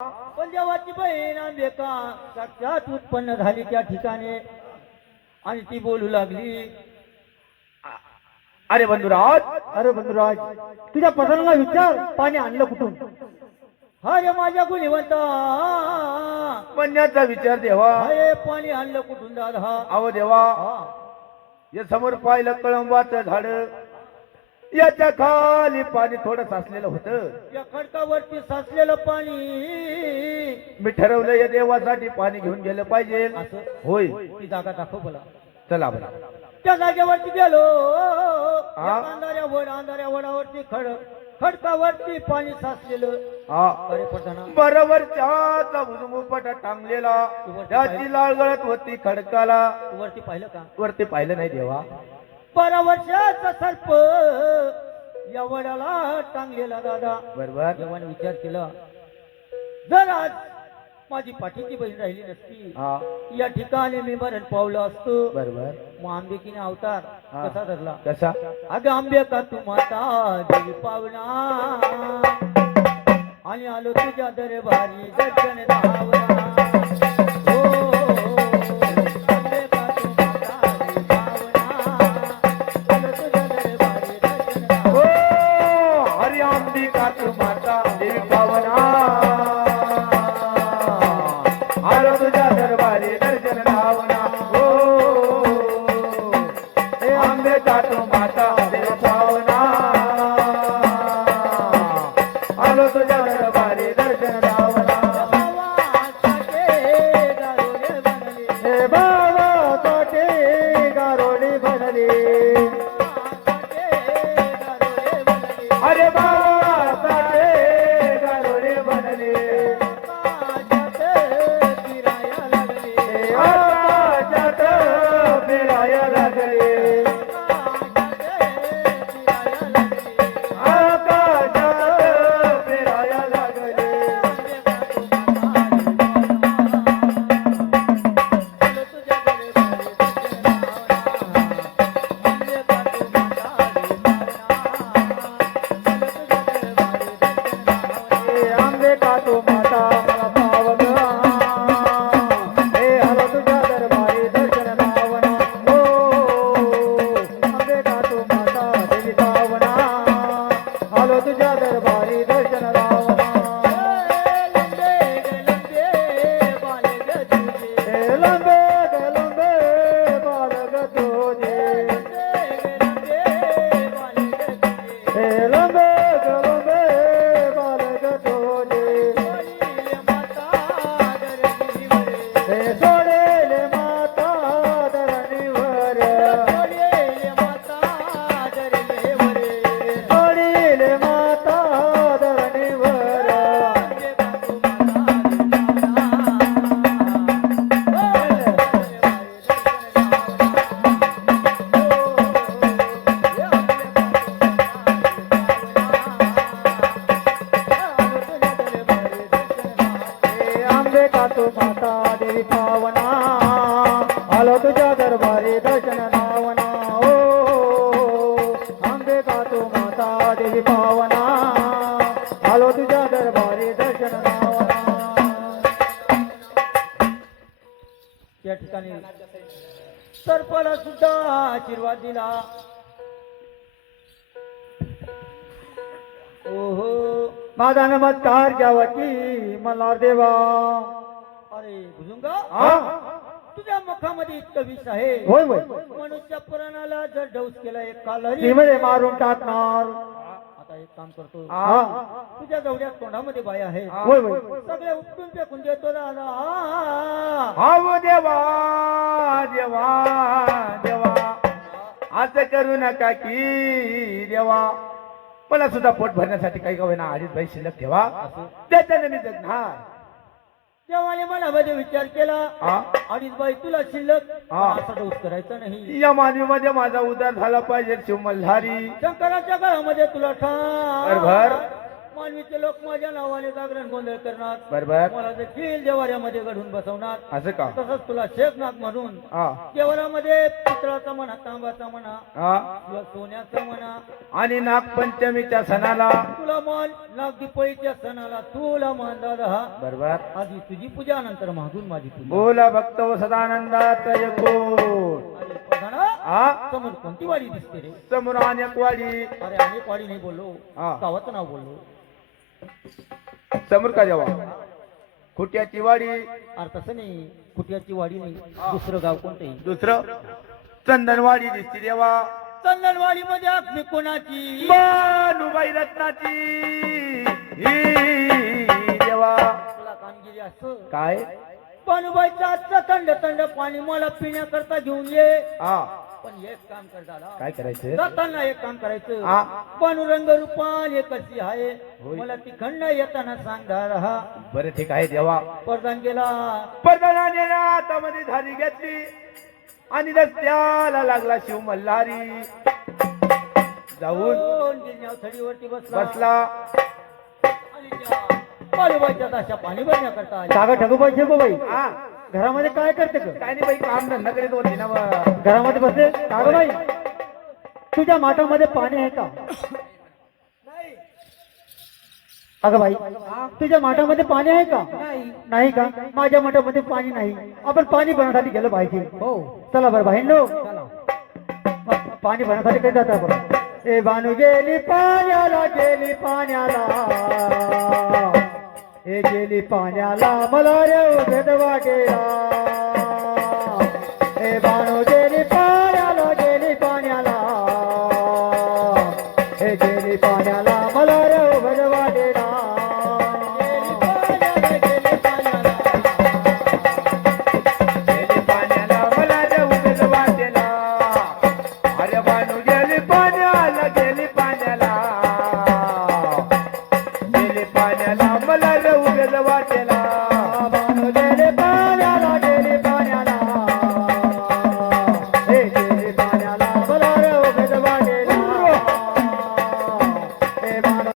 पण देवाची बहीण अंबिका साक्षात उत्पन्न झाली त्या ठिकाणी आणि ती बोलू लागली. अरे बंधुराज, अरे बंधुराज, तुझ्या पदराला विचार, पाणी आणलं कुठून? अरे माझ्या गुणवंता पण्याचा विचार देवा. अरे पाणी आणलं कुठून दादा? अहो देवा, या समोर पाहिलं कळंबाचं झाड, याच्या खाली पाणी थोडं साचलेलं होतं. या खडकावरती साचलेलं पाणी मी ठरवलं या देवासाठी पाणी घेऊन गेलं पाहिजे. असं होय, ती जागा दाखव मला. चला बरं. त्या जागेवरती गेलो. हा. अंधाऱ्या वडावरती खडकावरती पाणी साचलेलं. हा, अरे पडताना बरोबर चहाचा भुजमुपटा टांगलेला, त्याची लाळ गळत होती खडकाला. वरती पाहिलं का? वरती पाहिलं नाही देवा. 12 वर्षाचा सर्प या वडाला टांगलेला दादा. बरोबर. देवाने विचार केला, जर आज माझी पाठीची बहीण राहिली नसती, हा, या ठिकाणी मी मरण पावलं असतो. बरोबर. मग आंबेकीने अवतार हा. कसा धरला? कसा? अगं आंबेका तू माता देवी पावना, आणि आलो तुझ्या दरबारी दर्शन धावना. त्या ठिकाणी सर्पाला सुद्धा आशीर्वाद दिला. ओहो, माझा नमस्कार घ्यावाची मला देवा. अरे भुजंगा, हा, तुझ्या मुखामध्ये इतकं विष आहे. होय होय, मनुष्य पुराणाला जर डौस केला एक कालरी, सीमेमध्ये मारून टाकणार. आता एक काम करतो, हा, तुझ्या जवळ्या तोंडामध्ये बाय आहे, होय होय, सगळे उपटून फेकून देतो दादा. हाव देवा देवा देवा, असं करू नका की देवा. मला सुद्धा पोट भरण्यासाठी काही गावे ना अडीच बाई शिल्लक ठेवा, त्याच्याने मी जगणार. देवाने मनामध्ये विचार केला, हा, अडीच बाई तुला शिल्लक, हा. असा डोस करायचा नाही. या मानवीमध्ये माझा उद्धार झाला पाहिजे. शिव मल्हारी शंकराच्या गळामध्ये तुला ठार, भर. मानवीचे लोक माझ्या नावाने जागरण गोंधळ करणार बरोबर मला देखील देवाऱ्यामध्ये घडून बसवणार असं का तसंच तुला शेखनाथ म्हणून हा देवाऱ्यामध्ये पितळाचा म्हणा तांबाचा म्हणा हा तुला सोन्याचा म्हणा आणि नागपंचमीच्या सणाला तुला मान नागदीपळीच्या सणाला तुला मान दादा बरोबर आधी तुझी पूजा नंतर मागून माझी पूजा बोला भक्त व सदानंदात यको अरे प्रधाना, हा समोर कोणती वाडी दिसते रे समोर अनेक वाडी अरे अनेक वाडी नाही बोललो हा. गावाचं नाव बोललो समोर का जेव्हा खुट्याची वाडी अरे तसं नाही कुठल्याची वाडी नाही दुसरं गाव कोणतंही दुसरं चंदनवाडी दिसती देवा चंदनवाडी मध्ये अग्नी कोणाची बानुबाई रत्नाची ही देवा तुला कामगिरी असं काय पानुबाईचं आजचं थंड थंड पाणी मला पिण्याकरता घेऊन ये हा पण एक काम कर दादा काय करायचं जाताना एक काम करायचं हा. पांडुरंग रूपान हे कशी आहे होय. मला ती खंड येताना सांग दादा बरं ठीक आहे देवा प्रधान गेला प्रधानाने हातामध्ये धारी घेतली आणि रस्त्याला लागला शिव मल्हारी जाऊन दोन गिरण्या थडीवरती बसला बसला आणि त्या पानुबाईच्या ताशा पाणी भरण्याकरता आले. काका ठगूबाई शेगोबाई हा घरामध्ये काय करते ग काय नाही बाई काम धंदा करीत होती ना बा. घरामध्ये बसले कागबाई तुझ्या माठामध्ये पाणी आहे का अगं बाई तुझ्या माठामध्ये पाणी आहे का नाही का माझ्या माठामध्ये पाणी नाही आपण पाणी भरण्यासाठी गेलं पाहिजे हो चला बरं भाईंनो पाणी भरण्यासाठी काही जाता बरं ए बानू गेली पाण्याला ए गेली पाण्याला मला रे उदड वाटेला ए बानू